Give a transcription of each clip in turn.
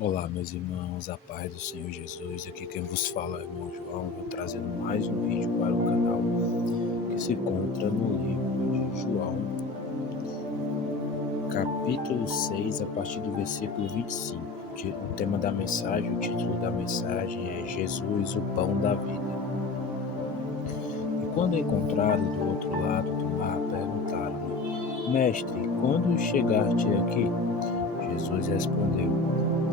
Olá, meus irmãos, a paz do Senhor Jesus. Aqui quem vos fala é o irmão João. Vou trazendo mais um vídeo para o canal que se encontra no livro de João, capítulo 6, a partir do versículo 25. O tema da mensagem, o título da mensagem é Jesus, o pão da vida. E quando encontraram do outro lado do mar, perguntaram-lhe: Mestre, quando chegaste aqui? Jesus respondeu: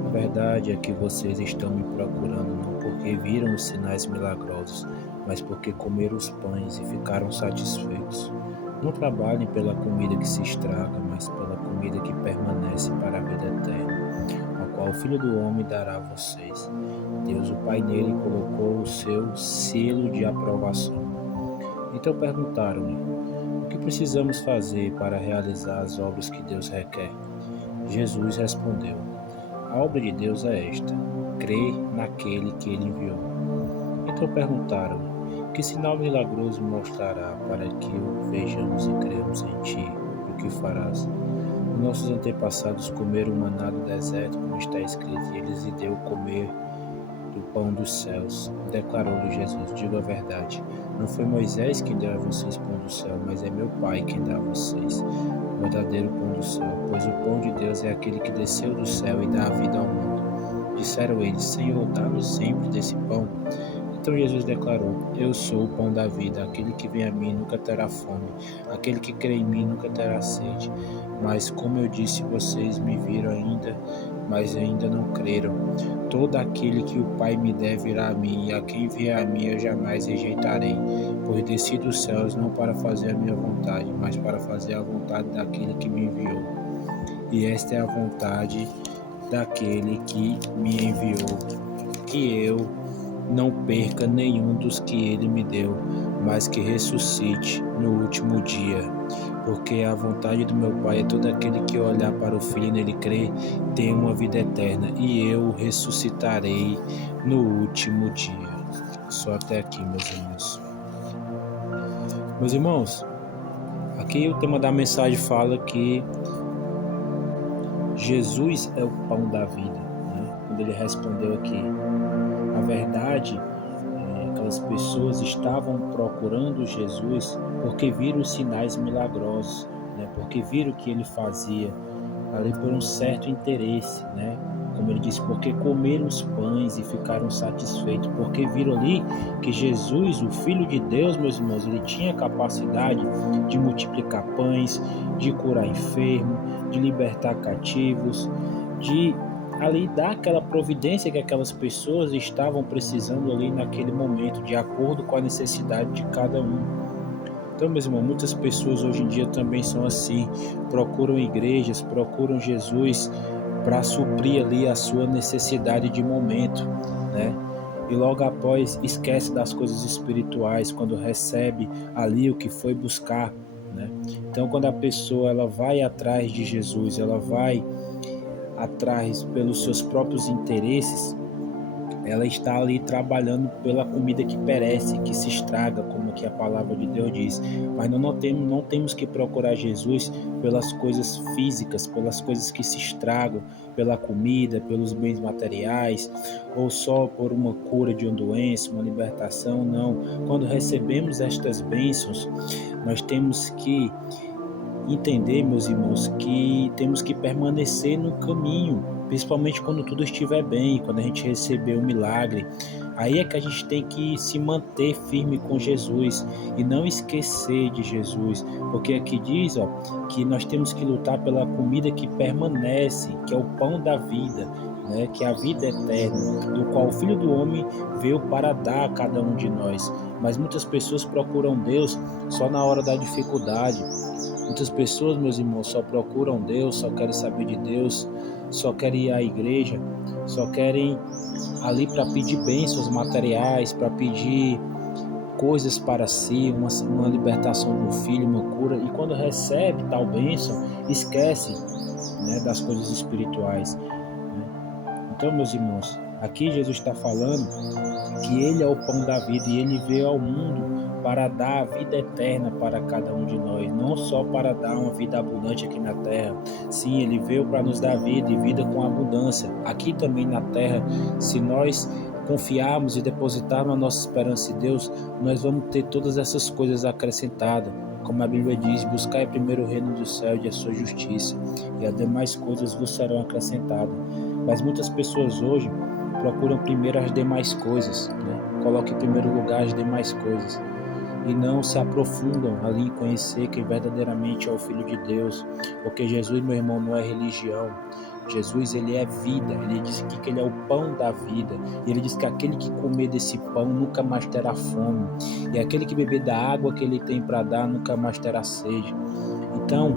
A verdade é que vocês estão me procurando não porque viram os sinais milagrosos, mas porque comeram os pães e ficaram satisfeitos. Não trabalhem pela comida que se estraga, mas pela comida que permanece para a vida eterna, a qual o Filho do Homem dará a vocês. Deus, o Pai, nele colocou o seu selo de aprovação. Então perguntaram-lhe: O que precisamos fazer para realizar as obras que Deus requer? Jesus respondeu: A obra de Deus é esta: crer naquele que ele enviou. Então perguntaram-lhe: Que sinal milagroso mostrará para que o vejamos e cremos em ti? E o que farás? Nossos antepassados comeram o maná do deserto, como está escrito, e eles lhe deu comer do pão dos céus. Declarou-lhe Jesus: Digo a verdade, não foi Moisés quem deu a vocês pão do céu, mas é meu Pai quem dá a vocês o verdadeiro pão do céu, pois o pão de Deus é aquele que desceu do céu e dá a vida ao mundo. Disseram eles: Senhor, dá-nos sempre desse pão. Então Jesus declarou: Eu sou o pão da vida, aquele que vem a mim nunca terá fome, aquele que crê em mim nunca terá sede. Mas como eu disse, vocês me viram ainda, mas ainda não creram. Todo aquele que o Pai me der virá a mim, e a quem vier a mim eu jamais rejeitarei, pois desci dos céus não para fazer a minha vontade, mas para fazer a vontade daquele que me enviou. E esta é a vontade daquele que me enviou, que eu não perca nenhum dos que ele me deu, mas que ressuscite no último dia. Porque a vontade do meu Pai é todo aquele que olhar para o Filho e nele crer, tem uma vida eterna, e eu o ressuscitarei no último dia. Só até aqui, meus irmãos. Meus irmãos, aqui o tema da mensagem fala que Jesus é o pão da vida, né? Quando ele respondeu aqui, a verdade, aquelas pessoas estavam procurando Jesus porque viram os sinais milagrosos, né? Porque viram o que ele fazia ali por um certo interesse, né? Como ele disse, porque comeram os pães e ficaram satisfeitos, porque viram ali que Jesus, o Filho de Deus, meus irmãos, ele tinha a capacidade de multiplicar pães, de curar enfermos, de libertar cativos, de ali dar aquela providência que aquelas pessoas estavam precisando ali naquele momento, de acordo com a necessidade de cada um. Então, meus irmãos, muitas pessoas hoje em dia também são assim, procuram igrejas, procuram Jesus para suprir ali a sua necessidade de momento, né? E logo após esquece das coisas espirituais quando recebe ali o que foi buscar, né? Então, quando a pessoa ela vai atrás de Jesus, ela vai atrás pelos seus próprios interesses, ela está ali trabalhando pela comida que perece, que se estraga, como aqui a palavra de Deus diz. Mas não temos que procurar Jesus pelas coisas físicas, pelas coisas que se estragam, pela comida, pelos bens materiais, ou só por uma cura de uma doença, uma libertação, não. Quando recebemos estas bênçãos, nós temos que entender, meus irmãos, que temos que permanecer no caminho, principalmente quando tudo estiver bem, quando a gente receber o milagre. Aí é que a gente tem que se manter firme com Jesus e não esquecer de Jesus, porque aqui diz, ó, que nós temos que lutar pela comida que permanece, que é o pão da vida, né, que é a vida eterna, do qual o Filho do Homem veio para dar a cada um de nós. Mas muitas pessoas procuram Deus só na hora da dificuldade. Muitas pessoas, meus irmãos, só procuram Deus, só querem saber de Deus, só querem ir à igreja, só querem ali para pedir bênçãos materiais, para pedir coisas para si, uma libertação do filho, uma cura, e quando recebe tal bênção, esquece, né, das coisas espirituais, né? Então, meus irmãos, aqui Jesus está falando que Ele é o pão da vida e Ele veio ao mundo para dar a vida eterna para cada um de nós, não só para dar uma vida abundante aqui na terra. Sim, ele veio para nos dar vida e vida com abundância. Aqui também na terra, se nós confiarmos e depositarmos a nossa esperança em Deus, nós vamos ter todas essas coisas acrescentadas. Como a Bíblia diz, buscai primeiro o reino do céu e a sua justiça, e as demais coisas vos serão acrescentadas. Mas muitas pessoas hoje procuram primeiro as demais coisas, né? Colocam em primeiro lugar as demais coisas e não se aprofundam ali em conhecer quem verdadeiramente é o Filho de Deus, porque Jesus, meu irmão, não é religião. Jesus, ele é vida. Ele disse que ele é o pão da vida. E ele diz que aquele que comer desse pão nunca mais terá fome, e aquele que beber da água que ele tem para dar nunca mais terá sede. Então,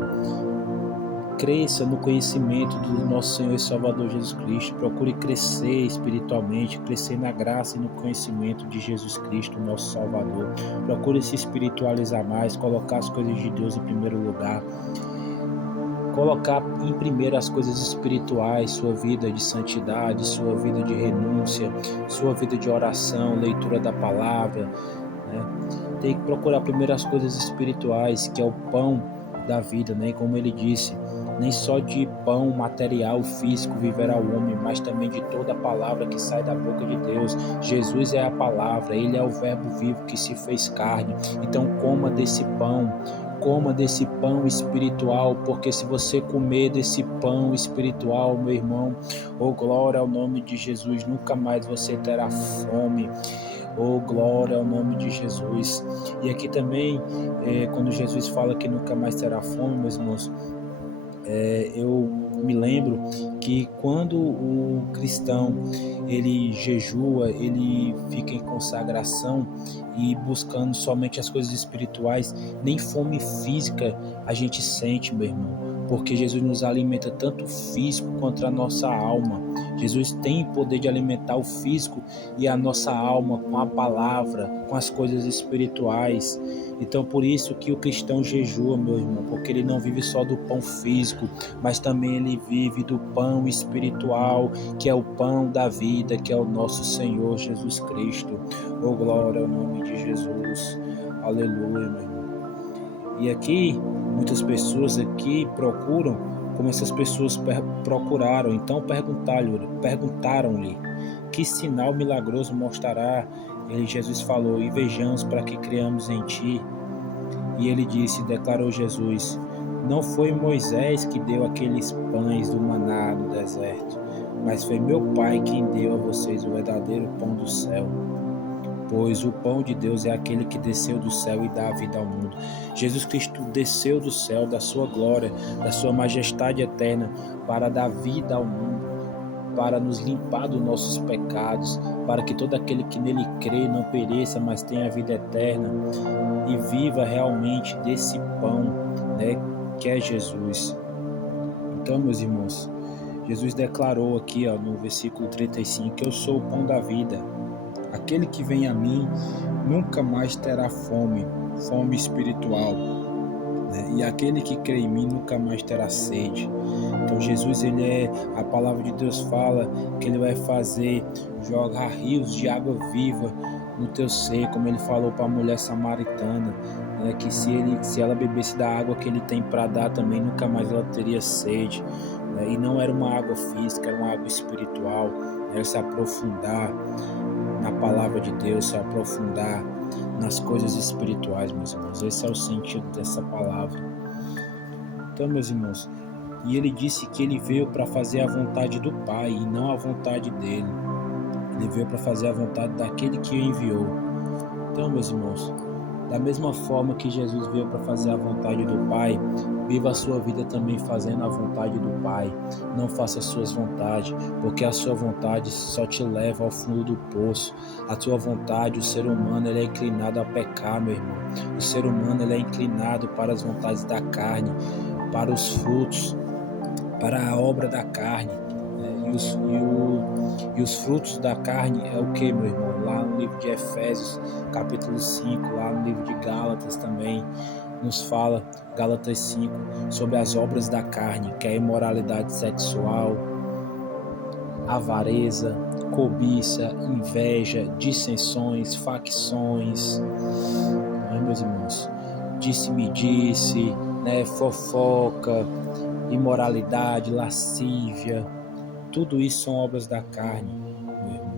cresça no conhecimento do nosso Senhor e Salvador Jesus Cristo. Procure crescer espiritualmente, crescer na graça e no conhecimento de Jesus Cristo, nosso Salvador. Procure se espiritualizar mais, colocar as coisas de Deus em primeiro lugar. Colocar em primeiro as coisas espirituais, sua vida de santidade, sua vida de renúncia, sua vida de oração, leitura da palavra, né? Tem que procurar primeiro as coisas espirituais, que é o pão da vida, né? Como ele disse, nem só de pão material, físico viverá o homem, mas também de toda a palavra que sai da boca de Deus. Jesus é a palavra, ele é o verbo vivo que se fez carne. Então coma desse pão espiritual, porque se você comer desse pão espiritual, meu irmão, oh glória ao nome de Jesus, nunca mais você terá fome. Oh, glória ao nome de Jesus. E aqui também, quando Jesus fala que nunca mais terá fome, meus irmãos, eu me lembro que quando o cristão ele jejua, ele fica em consagração e buscando somente as coisas espirituais, nem fome física a gente sente, meu irmão, porque Jesus nos alimenta tanto o físico quanto a nossa alma. Jesus tem o poder de alimentar o físico e a nossa alma com a palavra, com as coisas espirituais. Então, por isso que o cristão jejua, meu irmão, porque ele não vive só do pão físico, mas também ele vive do pão espiritual, que é o pão da vida, que é o nosso Senhor Jesus Cristo. Oh, glória ao nome de Jesus. Aleluia, meu irmão. E aqui, muitas pessoas aqui procuram, como essas pessoas procuraram. Então perguntaram-lhe, que sinal milagroso mostrará? Jesus falou, e vejamos para que criamos em ti. E ele disse, declarou Jesus, não foi Moisés que deu aqueles pães do maná no deserto, mas foi meu Pai quem deu a vocês o verdadeiro pão do céu. Pois o pão de Deus é aquele que desceu do céu e dá a vida ao mundo. Jesus Cristo desceu do céu, da sua glória, da sua majestade eterna, para dar vida ao mundo, para nos limpar dos nossos pecados, para que todo aquele que nele crê não pereça, mas tenha a vida eterna e viva realmente desse pão, né, que é Jesus. Então, meus irmãos, Jesus declarou aqui, no versículo 35, que eu sou o pão da vida. Aquele que vem a mim nunca mais terá fome espiritual, né? E aquele que crê em mim nunca mais terá sede. Então Jesus, a palavra de Deus fala que ele vai fazer jogar rios de água viva no teu ser, como ele falou para a mulher samaritana, né? Que se ela bebesse da água que ele tem para dar também, nunca mais ela teria sede, né? E não era uma água física, era uma água espiritual. Era se aprofundar na palavra de Deus, se aprofundar nas coisas espirituais, meus irmãos. Esse é o sentido dessa palavra. Então, meus irmãos, e ele disse que ele veio para fazer a vontade do Pai e não a vontade dele. Ele veio para fazer a vontade daquele que o enviou. Então, meus irmãos, da mesma forma que Jesus veio para fazer a vontade do Pai, viva a sua vida também fazendo a vontade do Pai. Não faça as suas vontades, porque a sua vontade só te leva ao fundo do poço. A sua vontade, o ser humano, ele é inclinado a pecar, meu irmão. O ser humano, ele é inclinado para as vontades da carne, para os frutos, para a obra da carne. E os frutos da carne é o que, meu irmão? Lá no livro de Efésios, capítulo 5, lá no livro de Gálatas também, nos fala, Gálatas 5, sobre as obras da carne, que é a imoralidade sexual, avareza, cobiça, inveja, dissensões, facções, né, meus irmãos? Disse-me-disse, né, fofoca, imoralidade, lascívia, tudo isso são obras da carne, meu irmão.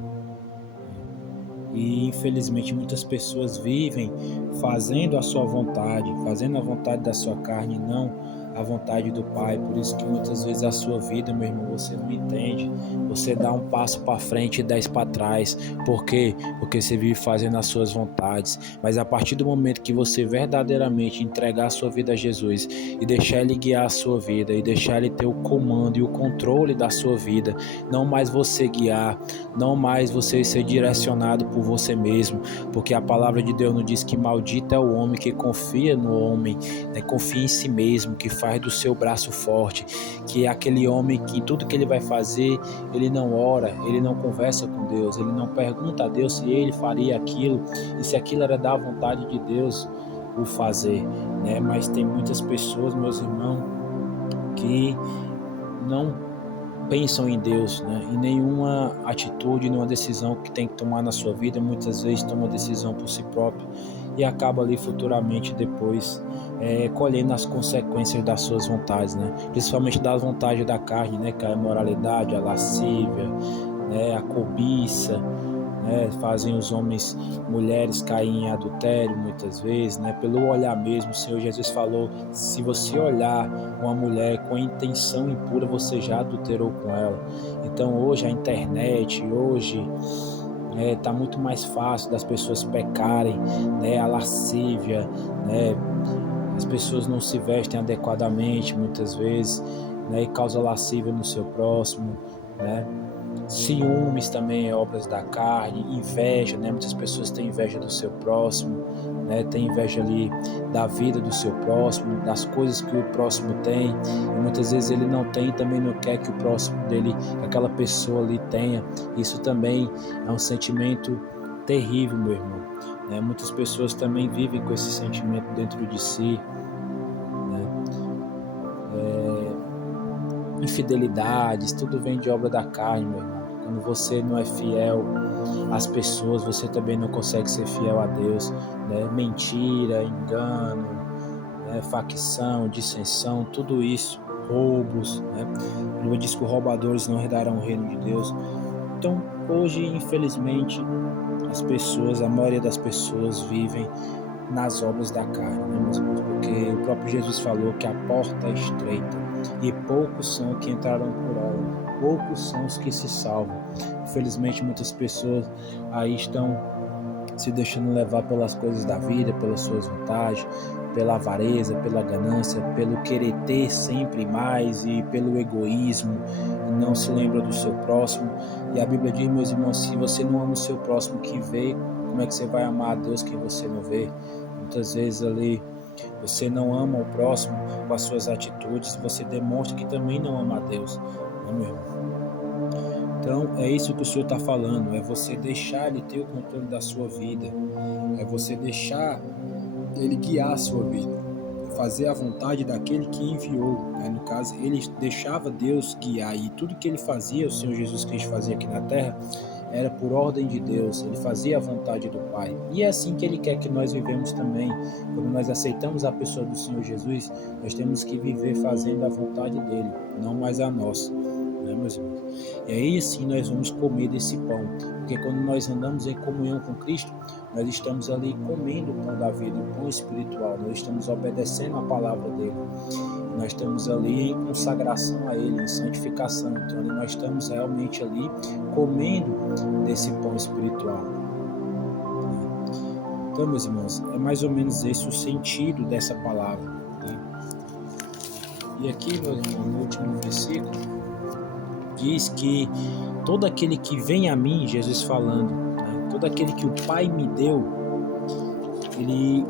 E infelizmente muitas pessoas vivem fazendo a sua vontade, fazendo a vontade da sua carne, não a vontade do Pai. Por isso que muitas vezes a sua vida, meu irmão, você não entende. Você dá um passo para frente e 10 para trás. Por quê? Porque você vive fazendo as suas vontades. Mas a partir do momento que você verdadeiramente entregar a sua vida a Jesus e deixar Ele guiar a sua vida e deixar Ele ter o comando e o controle da sua vida, não mais você guiar, não mais você ser direcionado por você mesmo, porque a palavra de Deus nos diz que maldito é o homem que confia no homem, né? Confia em si mesmo, que faz do seu braço forte, que é aquele homem que tudo que ele vai fazer, ele não ora, ele não conversa com Deus, ele não pergunta a Deus se ele faria aquilo e se aquilo era da vontade de Deus o fazer, né? Mas tem muitas pessoas, meus irmãos, que não pensam em Deus, né? Em nenhuma atitude, nenhuma decisão que tem que tomar na sua vida, muitas vezes toma decisão por si próprio e acaba ali futuramente depois colhendo as consequências das suas vontades, né? Principalmente das vontades da carne, né? Que é a imoralidade, a lascívia, né? A cobiça, né? Fazem os homens, mulheres caírem em adultério muitas vezes, né? Pelo olhar mesmo. O Senhor Jesus falou: se você olhar uma mulher com a intenção impura, você já adulterou com ela. Então hoje a internet, hoje tá muito mais fácil das pessoas pecarem, né? A lascívia, né? As pessoas não se vestem adequadamente muitas vezes, né? E causa lascívia no seu próximo, né? Ciúmes também é obras da carne, inveja, né? Muitas pessoas têm inveja do seu próximo, né? Tem inveja ali da vida do seu próximo, das coisas que o próximo tem, e muitas vezes ele não tem, também não quer que o próximo dele, aquela pessoa ali tenha. Isso também é um sentimento terrível, meu irmão, né? Muitas pessoas também vivem com esse sentimento dentro de si, né? Infidelidades, tudo vem de obra da carne, meu irmão. Quando você não é fiel às pessoas, você também não consegue ser fiel a Deus, né? Mentira, engano, né? Facção, dissensão, tudo isso, roubos, né? A Bíblia diz que os roubadores não herdarão o reino de Deus. Então, hoje, infelizmente, as pessoas, a maioria das pessoas vivem nas obras da carne, né, meus irmãos? Porque o próprio Jesus falou que a porta é estreita e poucos são que entrarão por ela, poucos são os que se salvam. Infelizmente, muitas pessoas aí estão se deixando levar pelas coisas da vida, pelas suas vontades, pela avareza, pela ganância, pelo querer ter sempre mais e pelo egoísmo, e não se lembra do seu próximo. E a Bíblia diz, meus irmãos, se você não ama o seu próximo que vê, como é que você vai amar a Deus que você não vê? Muitas vezes ali você não ama o próximo com as suas atitudes, você demonstra que também não ama a Deus, não, meu irmão? Então é isso que o Senhor está falando, é você deixar Ele ter o controle da sua vida, é você deixar Ele guiar a sua vida, fazer a vontade daquele que enviou, né? No caso, ele deixava Deus guiar, e tudo que ele fazia, o Senhor Jesus Cristo fazia aqui na terra, era por ordem de Deus, ele fazia a vontade do Pai. E é assim que ele quer que nós vivemos também. Quando nós aceitamos a pessoa do Senhor Jesus, nós temos que viver fazendo a vontade dele, não mais a nossa, né, meus irmãos? E aí sim nós vamos comer desse pão, porque quando nós andamos em comunhão com Cristo, nós estamos ali comendo o pão da vida, o pão espiritual, nós estamos obedecendo a palavra dele. Nós estamos ali em consagração a Ele, em santificação. Então nós estamos realmente ali comendo desse pão espiritual. Então, meus irmãos, é mais ou menos esse o sentido dessa palavra, né? E aqui, meu irmão, no último versículo, diz que todo aquele que vem a mim, Jesus falando, né? Todo aquele que o Pai me deu, ele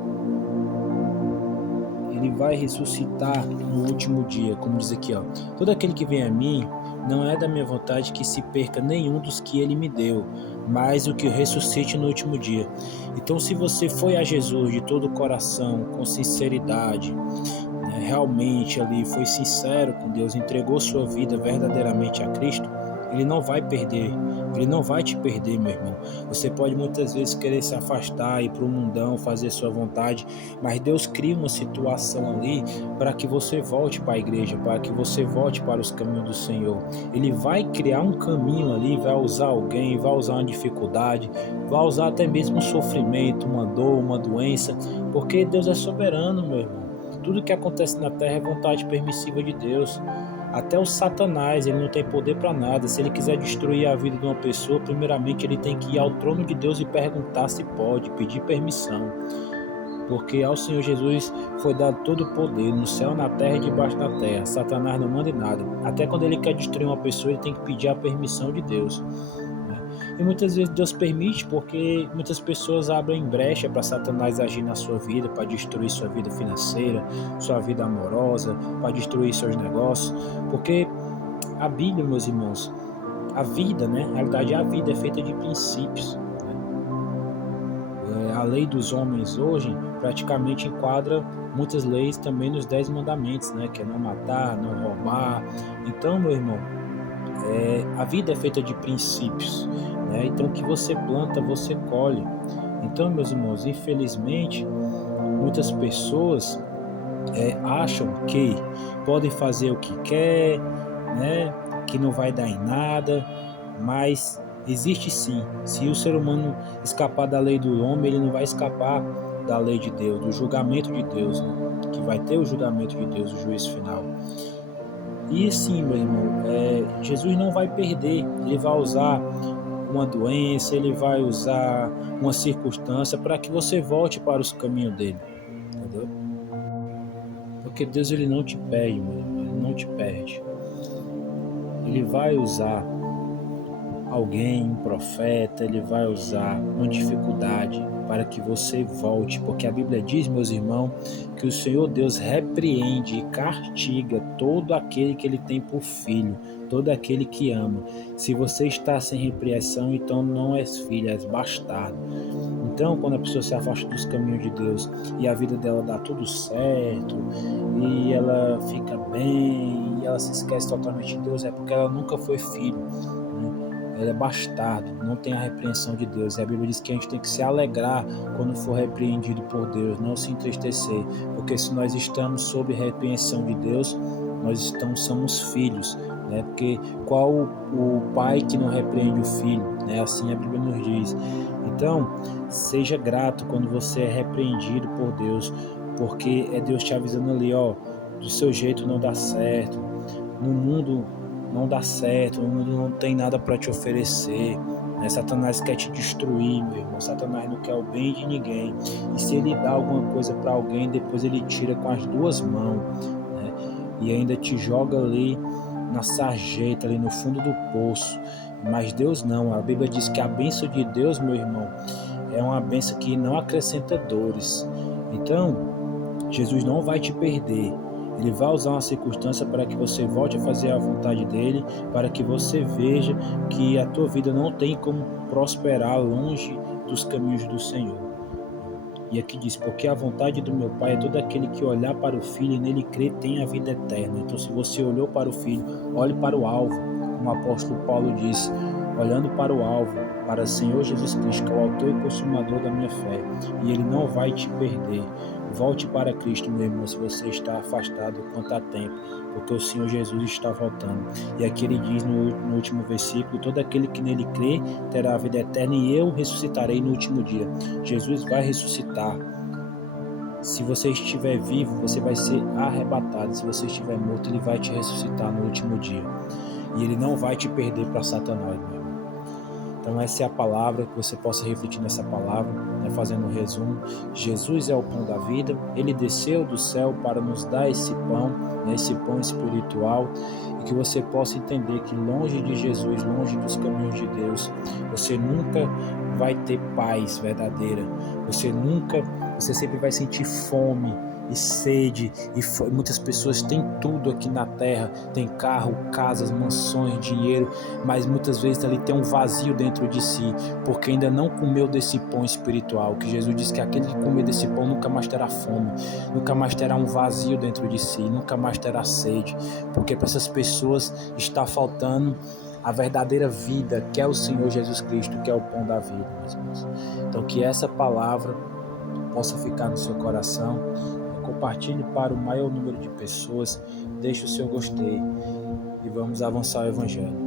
vai ressuscitar no último dia, como diz aqui, ó. Todo aquele que vem a mim, não é da minha vontade que se perca nenhum dos que ele me deu, mas o que ressuscite no último dia. Então, se você foi a Jesus de todo o coração, com sinceridade, né, realmente ali foi sincero com Deus, entregou sua vida verdadeiramente a Cristo, Ele não vai perder, ele não vai te perder, meu irmão. Você pode muitas vezes querer se afastar, ir para o mundão, fazer sua vontade, mas Deus cria uma situação ali para que você volte para a igreja, para que você volte para os caminhos do Senhor. Ele vai criar um caminho ali, vai usar alguém, vai usar uma dificuldade, vai usar até mesmo um sofrimento, uma dor, uma doença, porque Deus é soberano, meu irmão. Tudo que acontece na terra é vontade permissiva de Deus. Até o Satanás, ele não tem poder para nada. Se ele quiser destruir a vida de uma pessoa, primeiramente ele tem que ir ao trono de Deus e perguntar se pode, pedir permissão. Porque ao Senhor Jesus foi dado todo o poder, no céu, na terra e debaixo da terra. Satanás não manda em nada. Até quando ele quer destruir uma pessoa, ele tem que pedir a permissão de Deus. E muitas vezes Deus permite porque muitas pessoas abrem brecha para Satanás agir na sua vida, para destruir sua vida financeira, sua vida amorosa, para destruir seus negócios. Porque a Bíblia, meus irmãos, a vida, né? Na realidade, a vida é feita de princípios. A lei dos homens hoje praticamente enquadra muitas leis também nos 10 mandamentos, né? Que é não matar, não roubar. Então, meu irmão, a vida é feita de princípios, né? Então, o que você planta, você colhe. Então, meus irmãos, infelizmente, muitas pessoas acham que podem fazer o que quer, né? Que não vai dar em nada, mas existe sim. Se o ser humano escapar da lei do homem, ele não vai escapar da lei de Deus, do julgamento de Deus, né? Que vai ter o julgamento de Deus, o juízo final. E sim, meu irmão, Jesus não vai perder, ele vai usar uma doença, ele vai usar uma circunstância para que você volte para os caminhos dele, entendeu? Porque Deus, ele não te perde, meu irmão, ele não te perde. Ele vai usar alguém, um profeta, ele vai usar uma dificuldade para que você volte, porque a Bíblia diz, meus irmãos, que o Senhor Deus repreende e castiga todo aquele que ele tem por filho, todo aquele que ama. Se você está sem repreensão, então não és filho, és bastardo. Então, quando a pessoa se afasta dos caminhos de Deus e a vida dela dá tudo certo, e ela fica bem, e ela se esquece totalmente de Deus, é porque ela nunca foi filho. Ela é bastardo, não tem a repreensão de Deus. E a Bíblia diz que a gente tem que se alegrar quando for repreendido por Deus, não se entristecer, porque se nós estamos sob repreensão de Deus, nós somos filhos, né? Porque qual o pai que não repreende o filho, né? Assim a Bíblia nos diz. Então, seja grato quando você é repreendido por Deus, porque é Deus te avisando ali, ó, do seu jeito não dá certo, no mundo não dá certo, o mundo não tem nada para te oferecer, né? Satanás quer te destruir, meu irmão. Satanás não quer o bem de ninguém. E se ele dá alguma coisa para alguém, depois ele tira com as duas mãos, né? E ainda te joga ali na sarjeta, ali no fundo do poço. Mas Deus não. A Bíblia diz que a bênção de Deus, meu irmão, é uma bênção que não acrescenta dores. Então, Jesus não vai te perder. Ele vai usar uma circunstância para que você volte a fazer a vontade dele, para que você veja que a tua vida não tem como prosperar longe dos caminhos do Senhor. E aqui diz, porque a vontade do meu Pai é todo aquele que olhar para o Filho e nele crer tem a vida eterna. Então, se você olhou para o Filho, olhe para o alvo, como o apóstolo Paulo disse, olhando para o alvo, para o Senhor Jesus Cristo, que é o autor e consumador da minha fé, e ele não vai te perder. Volte para Cristo, meu irmão, se você está afastado quanto a tempo, porque o Senhor Jesus está voltando. E aqui ele diz no último versículo, todo aquele que nele crê terá a vida eterna e eu ressuscitarei no último dia. Jesus vai ressuscitar. Se você estiver vivo, você vai ser arrebatado. Se você estiver morto, ele vai te ressuscitar no último dia. E ele não vai te perder para Satanás, meu irmão. Então essa é a palavra, que você possa refletir nessa palavra, né, fazendo um resumo. Jesus é o pão da vida, ele desceu do céu para nos dar esse pão, né, esse pão espiritual, e que você possa entender que longe de Jesus, longe dos caminhos de Deus, você nunca vai ter paz verdadeira, você sempre vai sentir fome e sede, e muitas pessoas têm tudo aqui na terra, tem carro, casas, mansões, dinheiro, mas muitas vezes ali tem um vazio dentro de si, porque ainda não comeu desse pão espiritual, que Jesus diz que aquele que comer desse pão nunca mais terá fome, nunca mais terá um vazio dentro de si, nunca mais terá sede, porque para essas pessoas está faltando a verdadeira vida, que é o Senhor Jesus Cristo, que é o pão da vida, meus irmãos. Então, que essa palavra possa ficar no seu coração, compartilhe para o maior número de pessoas, deixe o seu gostei e vamos avançar o Evangelho.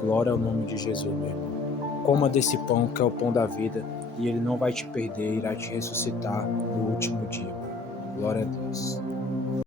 Glória ao nome de Jesus, meu irmão. Coma desse pão que é o pão da vida e ele não vai te perder, irá te ressuscitar no último dia. Glória a Deus.